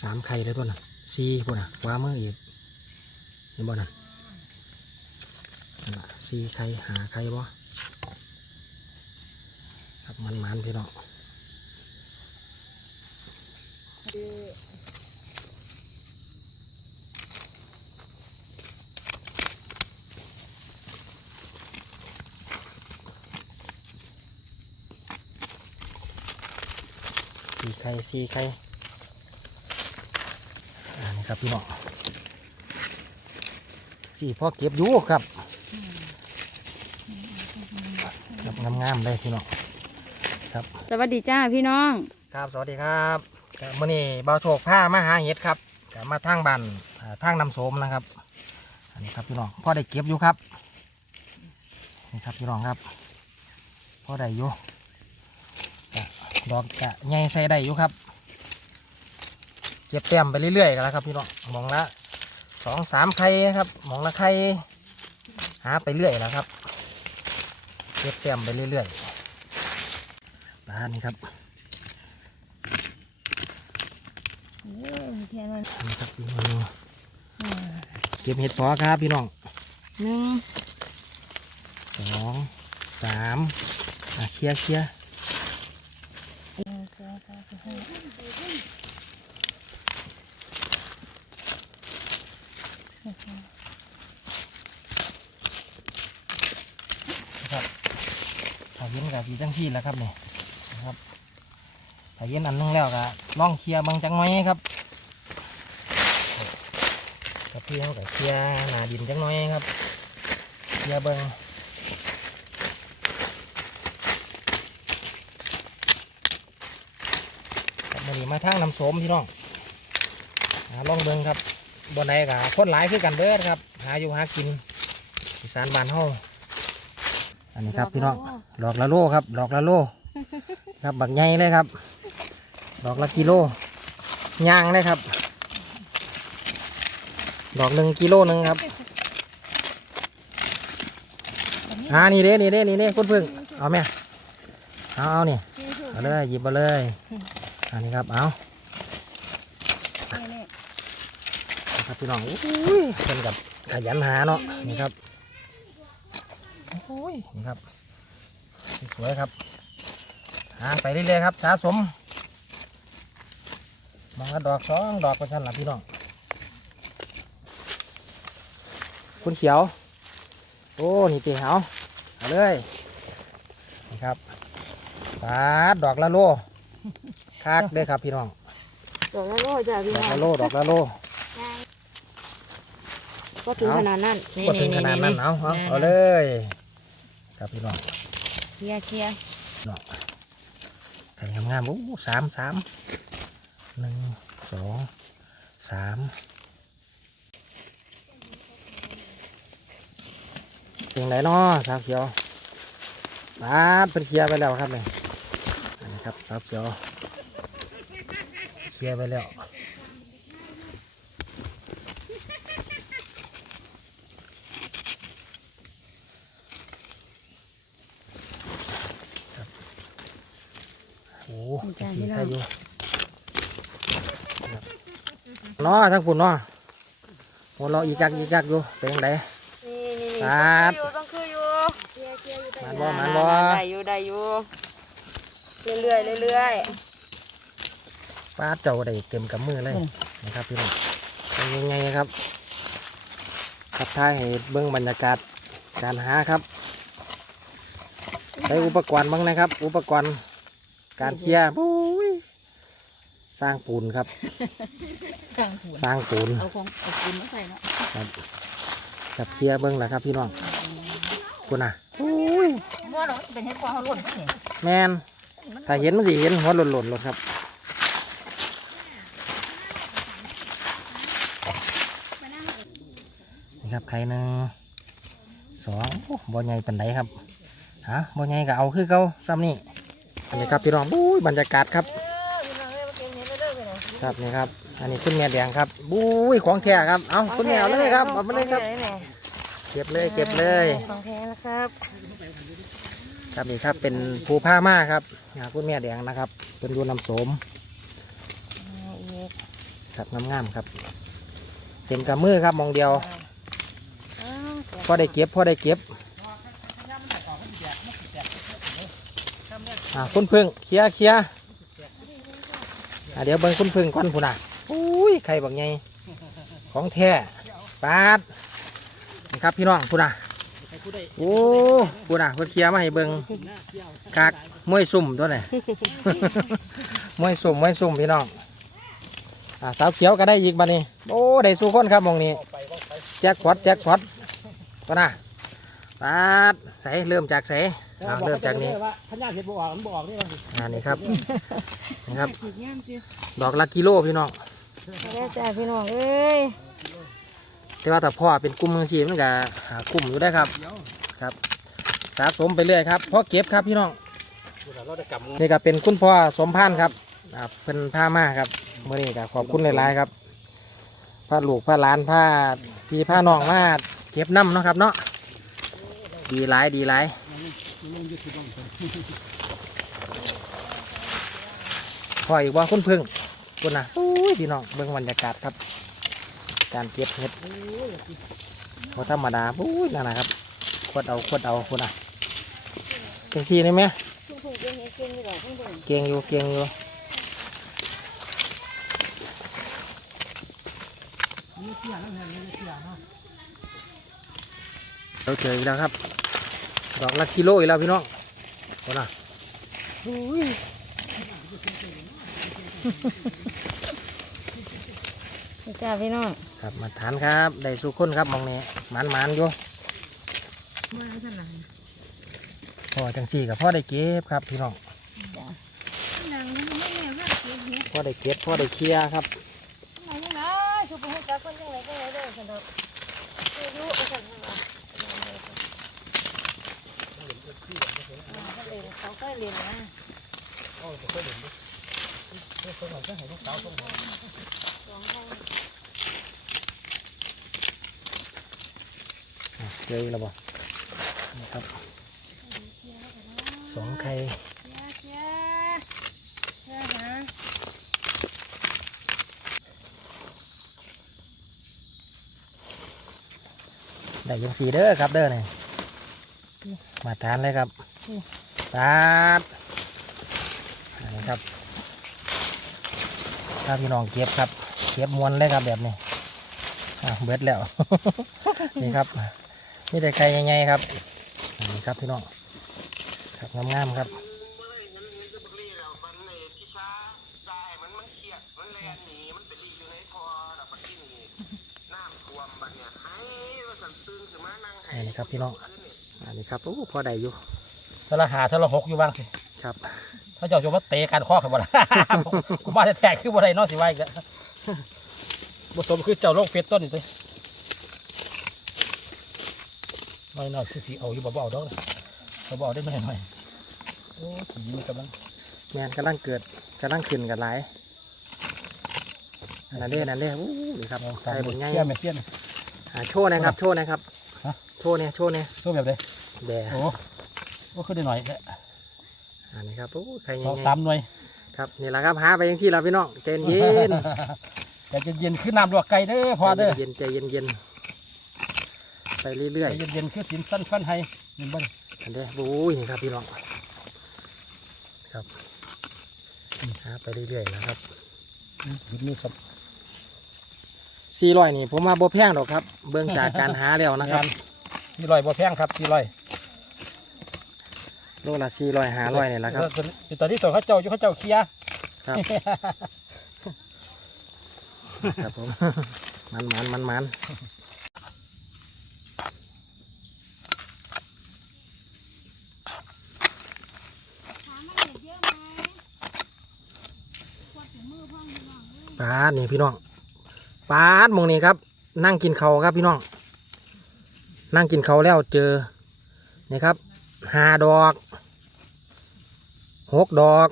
สามไข่เลยตัวน่ะสี่พวกน่ะขวามืออีกเห็นบ่น่ะสี่ไข่หาไข่บ่ครับมันมันพี่น้องสี่ไข่สี่ไข่ ครับพี่น้องสี่พ่อเก็บอยู่ครับครับงามๆเลยพี่น้องครับ สวัสดีจ้าพี่น้อง ครับสวัสดีครับก็มื่อนี้เบาโชคผ้ามาหาเห็ดครับก็มาทางบ้านอ่าทางน้ำโสมนะครับ อันนี้ครับพี่น้องพ่อได้เก็บอยู่ครับนี่ครับพี่น้องครับพ่อได้อยู่ก็ดอกจะใหญ่ใส่ได้อยู่ครับ เก็บเต็มไปเรื่อยๆกันแล้วครับพี่น้องหมองละสองสามไข่ครับหมองละไข่หาไปเรื่อยแล้วครับเก็บเต็มไปเรื่อยๆบ้านนี้ครับนี่ครับพี่น้องเก็บเห็ดพอครับพี่น้องหนึ่งสองสามอะเคลียร์เคลียร์ครับถ้าเย็นกับ สีจังชีแล้วครับนี่นะครับถ้าเย็นอันนึงแล้วก็ล่องเคลียร์บางจังไว้ครับกับพี่เขาก็เคลียร์หนาดินจังน้อยครับเคลียร์เบิงครับวันนี้มาทางน้ำโสมพี่น้องหาล่องเบิงครับบนไหนกับคนหลายคือกันเด้อครับ หาอยู่หากินอีสานบ้านเฮาอั นนี้ครับพี่น้องดอกละโลครับดอกละโล ครับบักใหญ่เลยครับดอกละกิโลย่างเลยครับ ดอกหนึ่งกิโลหนึ่งครับอ่านี่เด้นี่เด้นี่เด้คุณพึ่งเอาไหมเอาเอานี่เอาเลยหยิบมาเลยอันนี้ครับเอาครับพี่น้องอุ้ยเป็นกับขยันหาเนาะนี่ครับ โอ้ยนี่ครับ สวยครับหาไปเรื่อยๆครับ สะสมมองละดอกสองดอกประชันละพี่น้อง คุณเขียว โอ้ นี่ตีเอาเอาเลย นี่ครับปาดดอกละโลคักเด้อครับพี่น้อง ดอกละโลจ้าพี่ดอกน้องละโล ดอกละโล ก็ถึงขนาดนั้น ก็ถึงขนาดนั้นเอาเอาเอาเลย ครับพี่น้องเคลียร์เคลียร์น้องไข่งามๆโอ้สามสามหนึ่งสองสามเป็นไรเนาะสาวเขียวปาดเป็นเคลียร์ไปแล้วครับเนี่ยอันนี้ครับสาวเขียวเคลียร์ไปแล้ว โอ้เป็นสีใครอยู่ครับเนาะทั้งฝุ่นเนาะหัวเราะอีกักอีกักอยู่เป็นยังไง นี่นี่ครับอยู่ต้องคืออยู่เคลียร์เคลียร์อยู่มันบ่มันบ่ ได้อยู่ได้อยู่เรื่อยๆเรื่อยป้าดเจ้าได้เต็มกับมือเลยนะครับพี่น้องเป็นยังไงครับทักทายให้เบื้องบรรยากาศการหาครับใช้อุปกรณ์บ้างนะครับ อุปกรณ์ การเคลียร์ปุ้ยสร้างปูนครับๆสั่งหูสร้างปูนเอาของเอาปูนมาใส่เนาะครับกับเคลียร์เบื้องแหละครับพี่น้องคุณน่ะว่าเราเป็นเฮ็ดความเขาหล่นนี่แมนถ้าเห็นมันสิเห็นหัวหล่นๆหลดครับนี่ครับไข่หนึ่งสองโอ้บ่ใหญ่ปันไดครับฮะบ่ใหญ่ก็เอาคือเขาซ้ำนี่ อันนี้ครับพี่น้องบู้ยบรรยากาศครับครับนี่ครับ อันนี้คุณแม่แดงครับบู้ยของแท้ครับเอาคุณแม่เอาเลยครับเอาไปเลยครับ เก็บเลยเก็บเลยของแท้นะครับครับนี่ครับเป็นภูผ้าม่าครับอ่าคุณแม่แดงนะครับ เป็นดูน้ำโสมครับงามๆครับเต็มกำมือครับมองเดียวอ้าวพอได้เก็บพอได้เก็บ อ่าคุณพึ่งเคลียร์เคลียร์อ่าเดี๋ยวเบิ้งคุณพึ่งก่อนพุ่นอะอุ้ยไข่บักไงของแท้ปาดนี่ครับพี่น้องพุ่นอะโอ้พุ่นอะเพิ่นเคลียร์มาให้เบิ้งกากมวยสุ่มตัวไหนมวยสุ่มมวยสุ่มพี่น้องอ่าสาวเขียวก็ได้อีกบัดนี้โอ้ได้สู้คนครับมองนี้แจ็คพอตแจ็คพอตก็น่ะปาดใส่เริ่มจากใส่ อ่าเริ่มจากนี้พญาเห็ดบ่ออกมันบ่ออกนี่มันอ่านี่ครับนี่ครับขีดงามจิดอกละกิโลพี่น้องเอาแล้วจ้าพี่น้องเอ้ยแต่ว่าแต่พ่อเป็นกลุ่มมือชีพมันก็หากลุ่มอยู่ได้ครับครับ สะสมไปเรื่อยครับพอเก็บครับพี่น้องเราได้กำนี่ก็เป็นคุณพ่อสมพานครับอ่าเพิ่นพามาครับเมื่อนี้ก็ขอบคุณหลายๆครับพาลูกพาหลานพาพี่พาน้องมาเก็บน้ำเนาะครับเนาะดีหลายดีหลาย พออีกว่าคุณพึ่งคุณนะอุ้ยพี่น้องเบิ่งบรรยากาศครับ การเก็บเห็ดพอธรรมดาอุ้ยนั่นนะครับขวดเอาขวดเอาคุณนะเก่งซีได้ไหมคุณผู้เก่งเก่งอยู่ดอกคุณผู้เก่งอยู่เก่งอยู่เราเจออีกแล้วครับ ดอกละกิโลอีกแล้วพี่น้องคุณนะนี่จ้าพี่น้อง ครับมาทานครับ ได้สุกคนครับหมองนี้หมันมันๆอยู่มาท่านหลังพอจังสี่กับพ่อได้เก็บครับพี่น้องจ้าหนังมันไม่แน่ว่าเก็บเห็ดพ่อได้เก็บพ่อได้เคลียร์ครับ ไหนยังไงคือไปให้จับคนยังไงก็ได้เด้อสันดอกคืออยู่เอาสั่นนั่นล่ะเขาเรียนเขาก็เรียนนะ อะเจออีกแล้วบ่นี่ครับสองไข่ได้ยังสีเด้อครับเด้อนี่มาทานเลยครับตาดอันนี้ครับถ้าพี่น้องเก็บครับ เก็บมวนเลยครับแบบนี้อะเบิดแล้ว นี่ครับ นี่แต่ไข่ใหญ่ๆครับอันนี้ครับพี่น้องครับงามๆครับอันนี้ครับพี่น้องอันนี้ครับโอ้พอได้อยู่ทะละหาทะละหกอยู่บ้างสิครับถ้าเจ้าชมว่าเตะการข้อกันบ่ล่ะกูมาแท้ๆคือบ่ได้เนอสิว่าอีกแล้วบ่สมคือเจ้าโรคเฟซต้นนี่สิ น้อยหน่อยสิสิเอาอยู่บ่บ่เอาดอกบ่บ่เอาได้น้อยหน่อยโอ้ทีนี้มันกำลังแมนกำลังเกิดกำลังขึ้นกันหลายอันนั้นเด้อนั่นเด้ออู้นี่ครับลองใส่ใส่บุบญนใหญ่เทียมแม่เทียมอ่าโชว์หนะครับ โชว์หนะครับฮะโชว์เนี่ยโชว์เนี่ยสู้แบบใดแด่โอ้โอ้ขึ้นได้หน่อยแค่อันนี้ครับโอ้ใครสยัองงสามหน่วยครับนี่แหละครับหาไปยังที่เราพี่น้องใจเย็นแต่จะเย็นขึ้นน้ำลวกไก่เด้อพอเด้อใจเย็นใจเย็นเย็นๆ ไปเรื่อยใจเย็นๆคือสินสั้นฟันให้นี่บ่ๆอันเด้อโอ้ยนี่ครับพี่น้องครับหาไปเรื่อยๆนะครับหยุดมือสับสี่ร้อยนี่ผมว่าบ่แพงดอกครับ เบื้องจากการหาแล้วนะครับสี่ร้อยบ่แพงครับสี่ร้อยโลละสี่ร้อยหาร้อยนี่แหละครับตอนที่สองเขาเจ้าอยู่เขาเจ้าเคลียร์ครับครับผมมันมันมันมัน ปา ดนี่พี่น้องปาดมองนี้ครับ นั่งกินเขาครับพี่น้อง นั่งกินเขาแล้วเจอนี่ครับห้าดอกหกดอก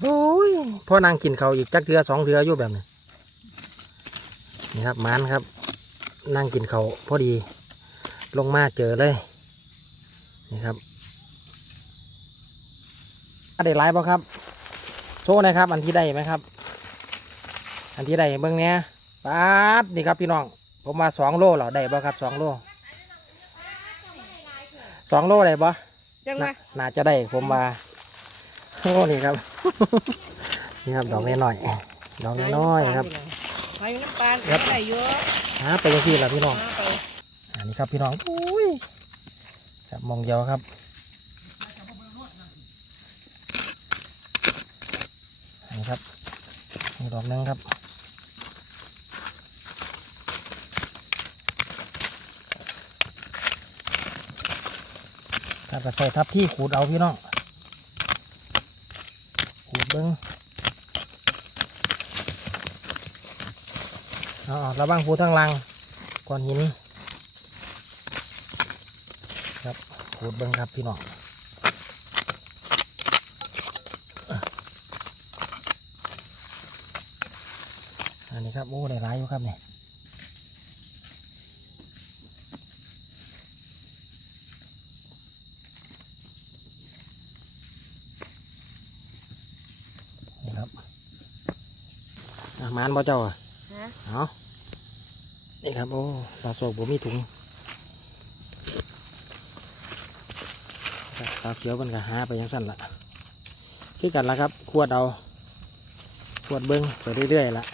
โอ้ยพ่อนั่งกินเขาอีกจักเทือสองเทืออยู่แบบนี้นี่ครับมันครับ นั่งกินเขาพอดี ลงมาเจอเลยนี่ครับได้หลายป่ะครับ โซ่นะครับ อันที่ได้ไหมครับ อันที่ได้เบิ่งเนี้ยปาดนี่ครับพี่น้อง ผมมาสองโลเหรอได้บ่ครับสองโลสองโลได้บ่จังน่าว่าน่าจะได้ผมมาโอ้นี่ครับ นี่ครับดอกน้อยๆดอกน้อยๆครับหอยน้ำปลาครับได้เยอะหาไปยังที่ละพี่น้องมาไปอันนี้ครับพี่น้องอุ้ยครับมองเดียวครับอันนี้ครับนี่ดอกหนึงครับ ก็ใส่ทับที่ขูดเอาพี่น้องขูดเบิ้งเอาเอาระวังผูทั้งลังก้อนหินครับขูดเบิ้งครับพี่น้องอันนี้ครับ โอ้ได้หลายอยู่ครับเนี่ยนี่ครับอะห มานบ่เจ้าอะฮะเอานี่ครับโอ้ปลาโศกบ่มีถุงครับสาวเขียวมันก็หาไปยังสั้นละคือกันละครับขวดเอาขวดเบิ้งไปเรื่อยๆละ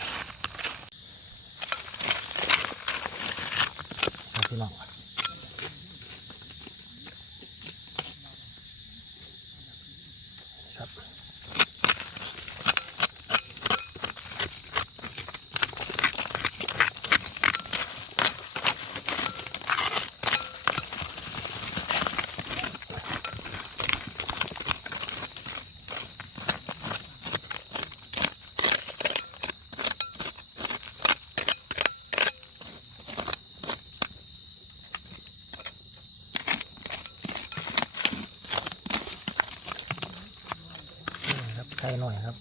ไก่หน่อยครับ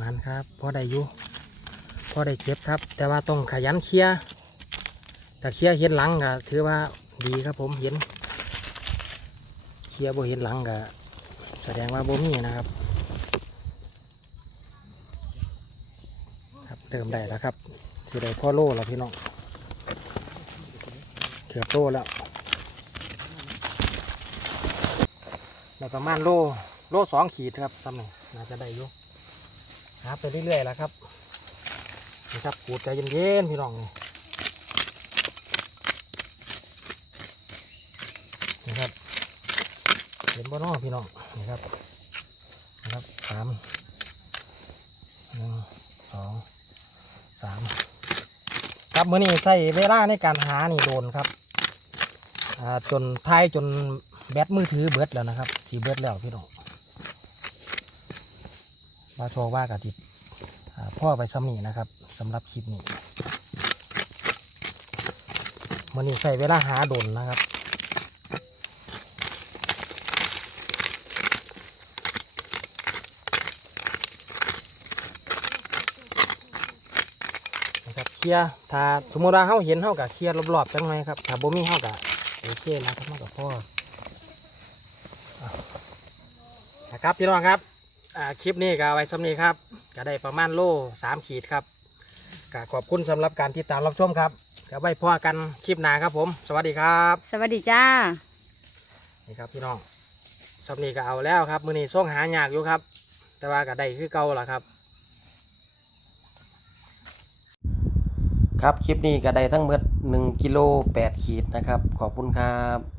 มันๆครับพอได้อยู่พอได้เก็บครับ แต่ว่าต้องขยันเคลียแต่เคลียเห็นหลังก็ถือว่าดีครับผมเห็นเคลียบ่เห็นหลังก็แสดงว่าบ่มีนะครับ ครับเติมได้แล้วครับสิได้พ่อโลแล้วพี่น้องเกือบโล่แล้วได้ประมาณโล่โล่สองขีดครับซ้ำหนึ่งน่าจะได้อยู่ หาไปเรื่อยๆแล้วครับนี่ครับขูดใจเย็นๆพี่น้องนี่นี่ครับเห็นบ่น้อพี่น้องนี่ครับนะครับสามหนึ่งสองสามครับเมื่อนี้ใส่เวลาในการหานี่โดนครับจนท้ายจนแบตมือถือเบิดแล้วนะครับสีเบิดแล้วพี่น้อง มาโชว์ว่ากับจิตพ่อไปซ้ำนี่นะครับสำหรับคลิปนี้มื่อนี้ใส่เวลาหาดนนะครับนะครับเคลียถ้าสมมติว่าเขาเห็นเขากับเคลียร์รอบๆจังไหมครับถ้าบ่มีเขากับโอเคนะครับเขากับพ่อนะครับพี่น้องครับ อ่าคลิปนี้ก็เอาไว้สำนี้ครับก็ได้ประมาณโลสามขีดครับก็ขอบคุณสำหรับการติดตามรับชมครับก็ไว้พอกันคลิปหน้าครับผม สวัสดีครับสวัสดีจ้า นี่ครับพี่น้องสำนีก็เอาแล้วครับ มือนี้ส่งหายากอยู่ครับ แต่ว่าก็ได้คือเก่าล่ะครับ ครับคลิปนี้ก็ได้ทั้งหมด1กิโล8ขีดนะครับ ขอบคุณครับ